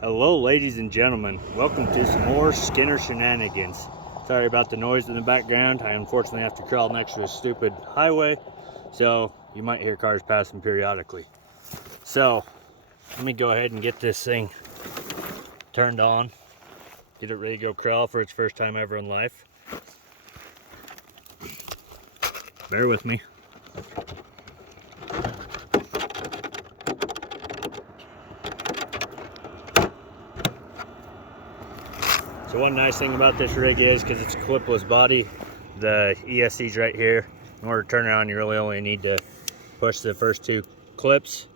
Hello ladies and gentlemen, welcome to some more Skinner shenanigans. Sorry about the noise in the background. I unfortunately have to crawl next to a stupid highway, so you might hear cars passing periodically. So let me go ahead and get this thing turned on, get it ready to go crawl for its first time ever in life. Bear with me. So one nice thing about this rig is, because it's a clipless body, the ESC's right here. In order to turn it on, you really only need to push the first two clips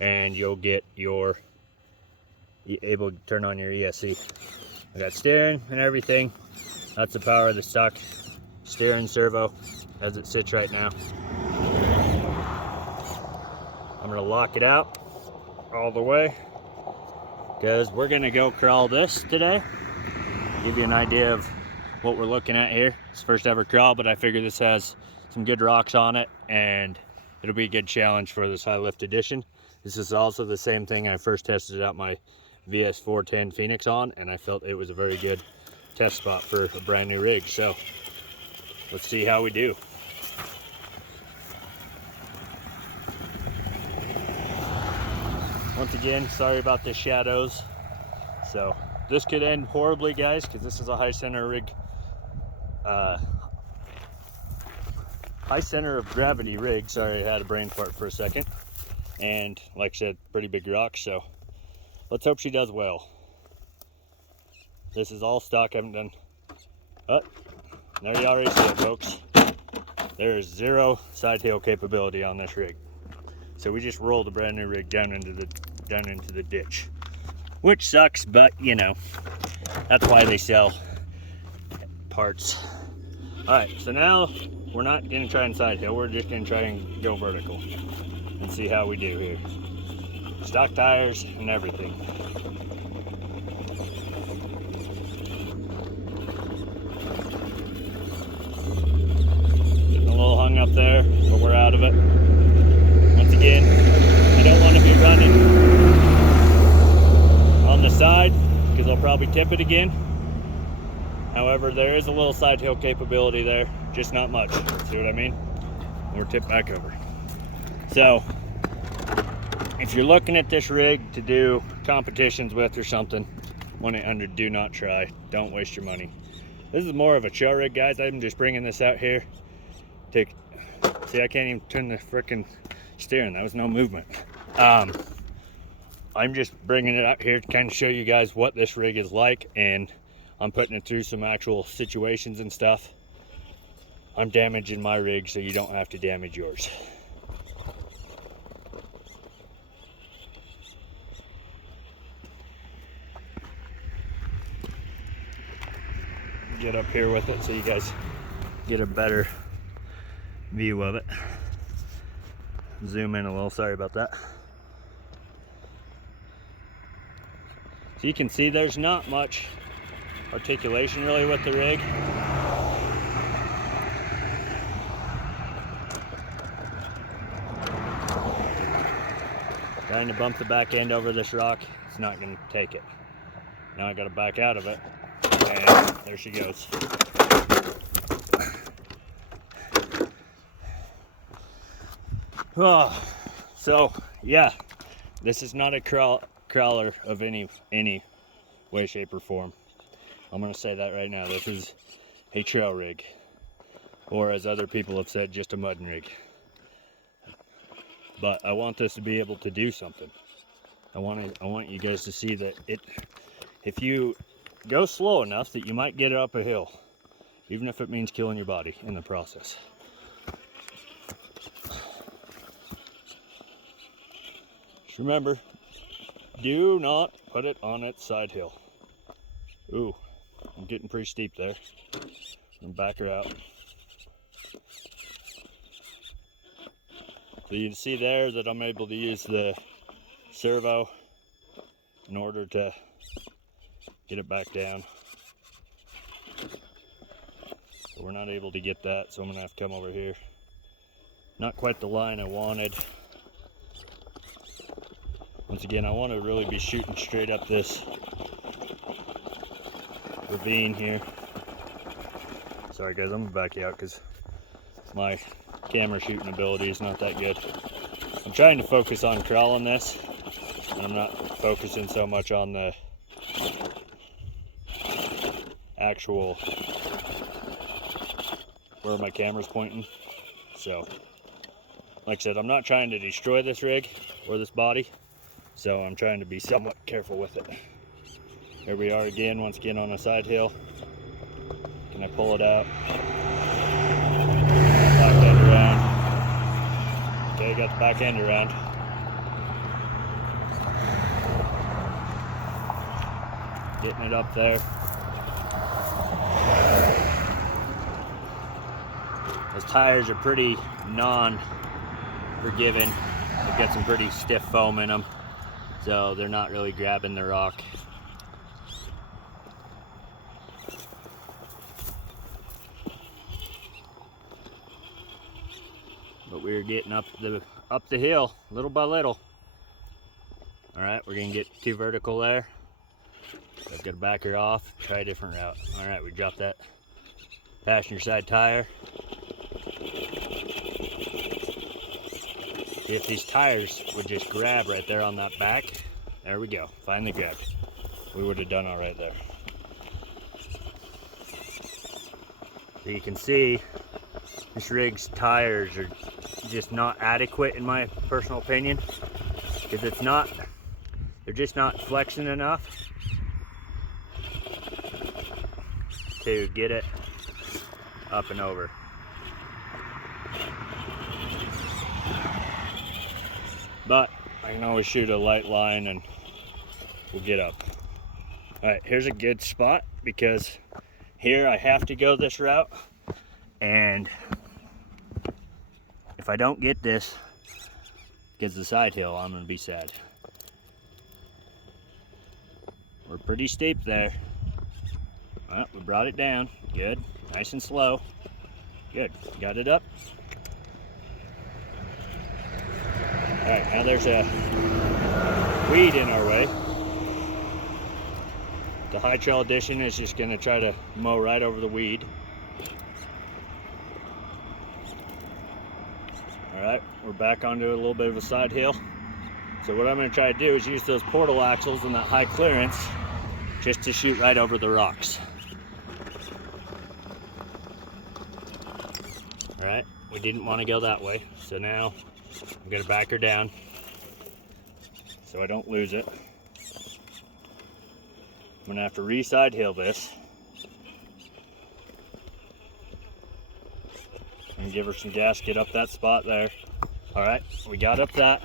and you'll get your able to turn on your ESC. I got steering and everything. That's the power of the stock steering servo as it sits right now. I'm gonna lock it out all the way because we're gonna go crawl this today. Give you an idea of what we're looking at here. It's first ever crawl, but I figure this has some good rocks on it and it'll be a good challenge for this high lift edition. This is also the same thing I first tested out my VS410 Phoenix on, and I felt it was a very good test spot for a brand new rig. So let's see how we do. Once again, sorry about the shadows. So this could end horribly, guys, because this is a high center rig, high center of gravity rig. Sorry, I had a brain fart for a second. And like I said, pretty big rock, so let's hope she does well. This is all stock. I haven't done. Oh, there you already see it, folks. There is zero side hill capability on this rig. So we just rolled a brand new rig down into the ditch. Which sucks, but you know, that's why they sell parts. All right, so now we're not gonna try and side hill, we're just gonna try and go vertical and see how we do here. Stock tires and everything. Getting a little hung up there, but we're out of it. Once again, you don't want to be running on the side because I'll probably tip it again. However, there is a little side hill capability there, just not much. See what I mean? We're tipped back over. So if you're looking at this rig to do competitions with or something, 1-800 do not try. Don't waste your money. This is more of a trail rig, guys. I'm just bringing this out here to see. I can't even turn the frickin' steering. That was no movement. I'm just bringing it out here to kind of show you guys what this rig is like, and I'm putting it through some actual situations and stuff. I'm damaging my rig so you don't have to damage yours. Get up here with it so you guys get a better view of it. Zoom in a little, sorry about that. So you can see there's not much articulation really with the rig. Trying to bump the back end over this rock, it's not going to take it. Now I got to back out of it, and there she goes. Oh, so yeah, this is not a crawler of any way, shape, or form. I'm going to say that right now. This is a trail rig, or as other people have said, just a mud rig. But I want this to be able to do something. I want you guys to see that if you go slow enough, that you might get it up a hill, even if it means killing your body in the process. Just remember, do not put it on its side hill. Ooh, I'm getting pretty steep there. I'm gonna back her out. So you can see there that I'm able to use the servo in order to get it back down. But we're not able to get that, so I'm gonna have to come over here. Not quite the line I wanted. Once again, I want to really be shooting straight up this ravine here. Sorry guys, I'm gonna back you out because my camera shooting ability is not that good. I'm trying to focus on crawling this, and I'm not focusing so much on the actual where my camera's pointing. So, like I said, I'm not trying to destroy this rig or this body, so I'm trying to be somewhat careful with it. Here we are again, once again on a side hill. Can I pull it out? Back end around. Okay, got the back end around. Getting it up there. Those tires are pretty non-forgiving. They've got some pretty stiff foam in them, so they're not really grabbing the rock. But we're getting up the hill little by little. All right, we're gonna get too vertical there. I've got to back her off, try a different route. All right, we dropped that passenger side tire. If these tires would just grab right there on that back, there we go, finally grabbed. We would have done all right there. So you can see this rig's tires are just not adequate in my personal opinion, because they're just not flexing enough to get it up and over. But I can always shoot a light line and we'll get up. All right, here's a good spot because here I have to go this route, and if I don't get this because of the side hill, I'm gonna be sad. We're pretty steep there. Well, we brought it down. Good. Nice and slow. Good. Got it up. Alright, now there's a weed in our way. The High Trail Edition is just going to try to mow right over the weed. Alright, we're back onto a little bit of a side hill. So what I'm going to try to do is use those portal axles and that high clearance just to shoot right over the rocks. Alright, we didn't want to go that way, so now I'm going to back her down so I don't lose it. I'm going to have to re-side hill this and give her some gas, get up that spot there. Alright, we got up that.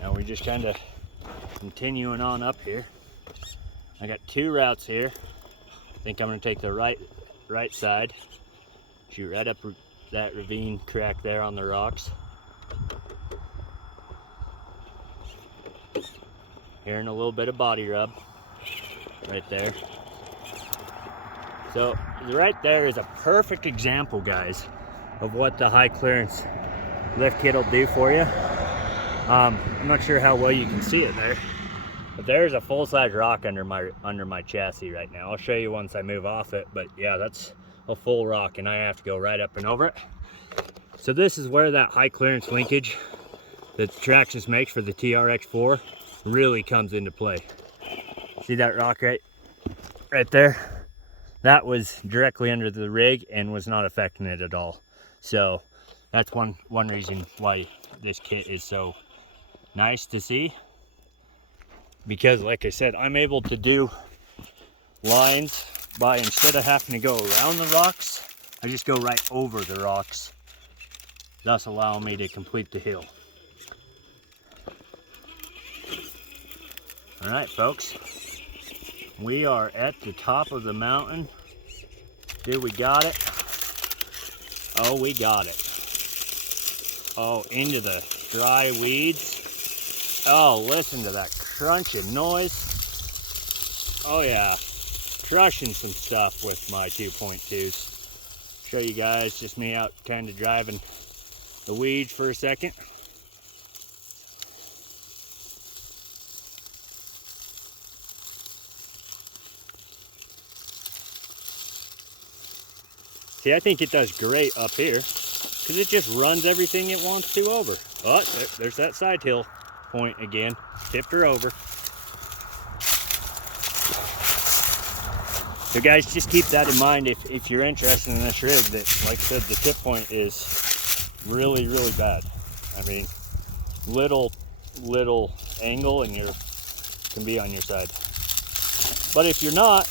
Now we just kind of continuing on up here. I got two routes here. I think I'm going to take the right side, shoot right up that ravine crack there on the rocks. Hearing a little bit of body rub right there. So right there is a perfect example, guys, of what the high clearance lift kit will do for you. I'm not sure how well you can see it there, but there's a full-size rock under my chassis right now. I'll show you once I move off it, but yeah, that's a full rock and I have to go right up and over it. So this is where that high clearance linkage that Traxxas makes for the Trx4 really comes into play. See that rock right there? That was directly under the rig and was not affecting it at all. So that's one reason why this kit is so nice to see, because like I said, I'm able to do lines by, instead of having to go around the rocks, I just go right over the rocks, thus allowing me to complete the hill. All right, folks, we are at the top of the mountain. Dude, we got it. Oh, we got it. Oh, into the dry weeds. Oh, listen to that crunching noise. Oh yeah, crushing some stuff with my 2.2s. Show you guys, just me out kind of driving the weeds for a second. See, I think it does great up here because it just runs everything it wants to over. Oh, there's that side hill point again. Tipped her over. So guys, just keep that in mind if you're interested in this rig, that, like I said, the tip point is really, really bad. I mean, little angle and you can be on your side. But if you're not,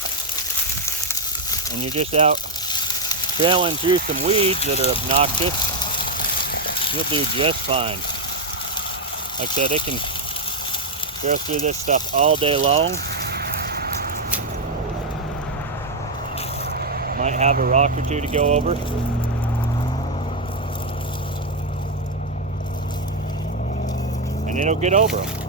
and you're just out trailing through some weeds that are obnoxious, you'll do just fine. Like I said, it can go through this stuff all day long. Might have a rock or two to go over. And it'll get over them.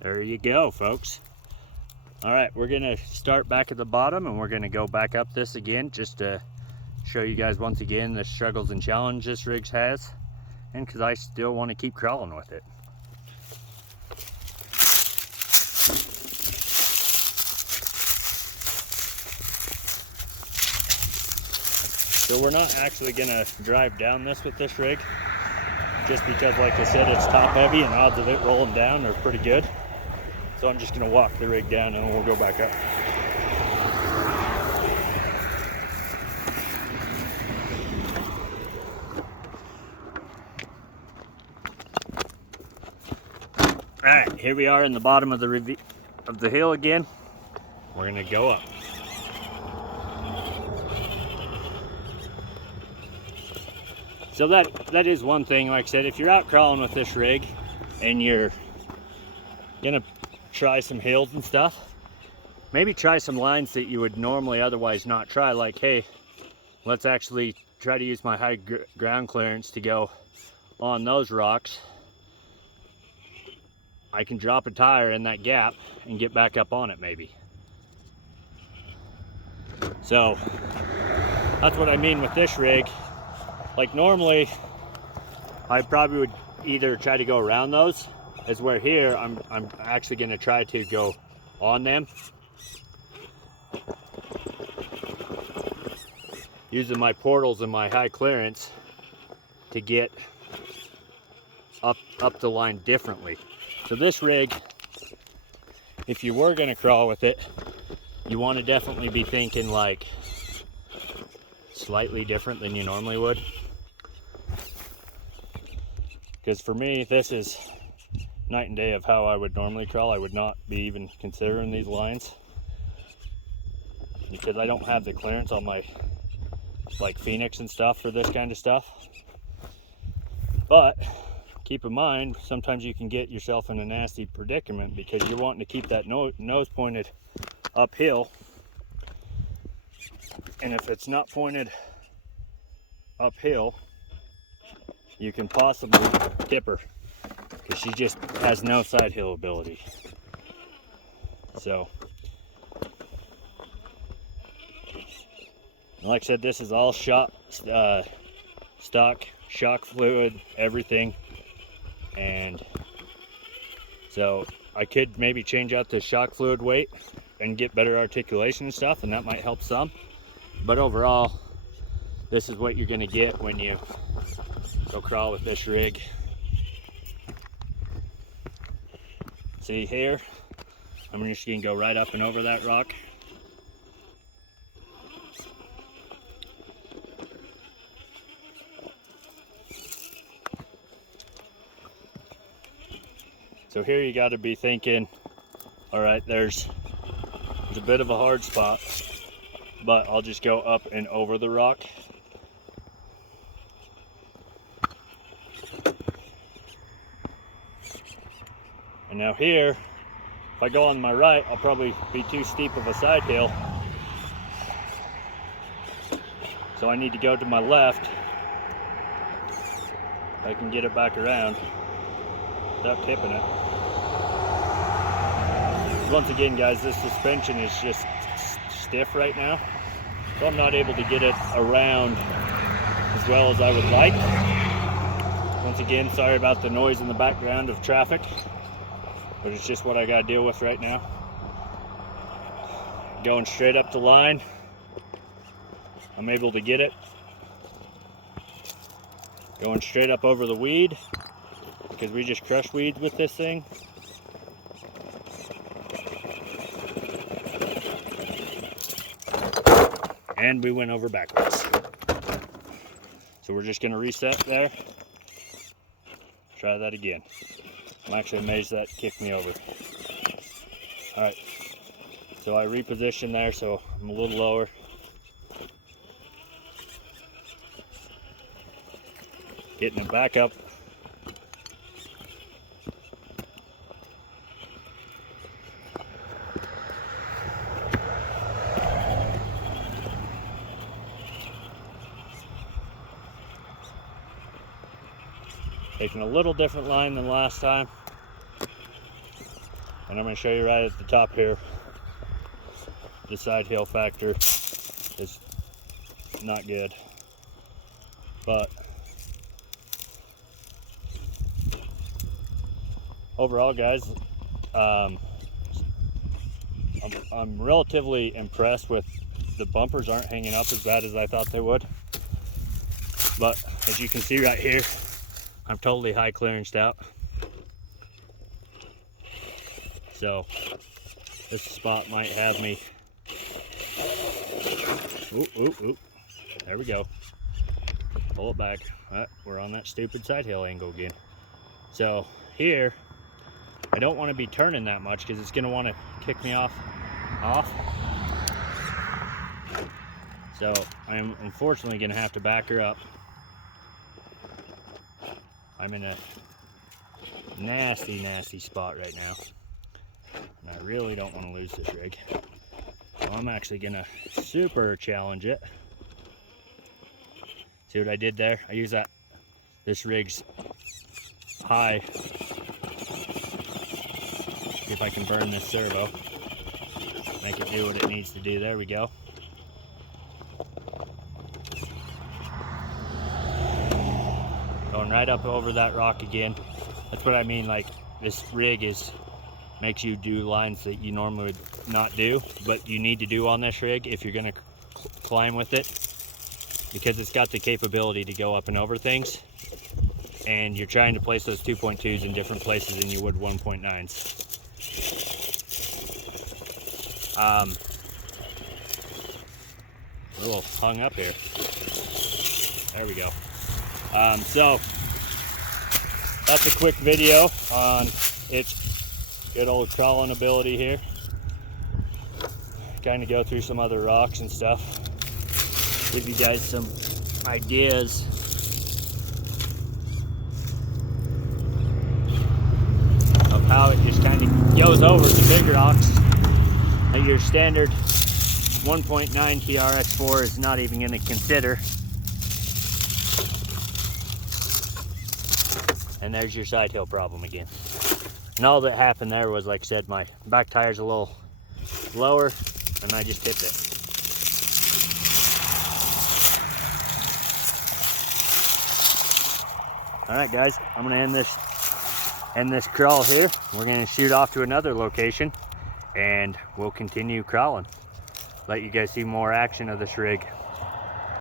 There you go, folks. All right, we're gonna start back at the bottom and we're gonna go back up this again just to show you guys once again the struggles and challenges this rig has, and because I still want to keep crawling with it. So we're not actually gonna drive down this with this rig, just because, like I said, it's top heavy and odds of it rolling down are pretty good. So I'm just gonna walk the rig down and then we'll go back up. All right, here we are in the bottom of the hill again. We're gonna go up. So that is one thing. Like I said, if you're out crawling with this rig and you're gonna try some hills and stuff, maybe try some lines that you would normally otherwise not try. Like, hey, let's actually try to use my high ground clearance to go on those rocks. I can drop a tire in that gap and get back up on it maybe. So that's what I mean with this rig. Like, normally I probably would either try to go around those, as where here I'm actually going to try to go on them using my portals and my high clearance to get up the line differently. So this rig, if you were going to crawl with it, you want to definitely be thinking like slightly different than you normally would, because for me this is night and day of how I would normally crawl. I would not be even considering these lines because I don't have the clearance on my like Phoenix and stuff for this kind of stuff. But keep in mind, sometimes you can get yourself in a nasty predicament because you're wanting to keep that nose pointed uphill, and if it's not pointed uphill, you can possibly tip her because she just has no side hill ability. So, like I said, this is all stock shock fluid, everything. And so I could maybe change out the shock fluid weight and get better articulation and stuff, and that might help some. But overall, this is what you're going to get when you go crawl with this rig. See here, I'm just going to go right up and over that rock. So here you got to be thinking, all right, there's a bit of a hard spot, but I'll just go up and over the rock. And now here, if I go on my right, I'll probably be too steep of a side hill. So I need to go to my left. I can get it back around without tipping it. Once again, guys, this suspension is just stiff right now. so I'm not able to get it around as well as I would like. Once again, sorry about the noise in the background of traffic, but it's just what I gotta deal with right now. Going straight up the line, I'm able to get it. Going straight up over the weed, because we just crush weeds with this thing. And we went over backwards. So we're just gonna reset there. Try that again. I'm actually amazed that kicked me over. All right, so I repositioned there, so I'm a little lower. Getting it back up. Taking a little different line than last time. And I'm going to show you right at the top here. The side hill factor is not good. But overall, guys, I'm relatively impressed with the bumpers. Aren't hanging up as bad as I thought they would. But as you can see right here, I'm totally high clearanced out. So this spot might have me. Ooh, ooh, ooh. There we go. Pull it back. We're on that stupid side hill angle again. So here, I don't want to be turning that much because it's going to want to kick me off. So I'm unfortunately going to have to back her up. I'm in a nasty, nasty spot right now. And I really don't want to lose this rig. So I'm actually going to super challenge it. See what I did there? I use this rig's high. See if I can burn this servo. Make it do what it needs to do. There we go. Going right up over that rock again. That's what I mean, like this rig makes you do lines that you normally would not do, but you need to do on this rig if you're gonna climb with it, because it's got the capability to go up and over things, and you're trying to place those 2.2s in different places than you would 1.9s. We're a little hung up here. There we go. So that's a quick video on its good old crawling ability here. Kind of go through some other rocks and stuff. Give you guys some ideas of how it just kind of goes over the big rocks that your standard 1.9 Trx4 is not even going to consider. And there's your side hill problem again. And all that happened there was, like I said, my back tire's a little lower and I just tipped it. All right, guys, I'm gonna end this crawl here. We're gonna shoot off to another location and we'll continue crawling. Let you guys see more action of this rig.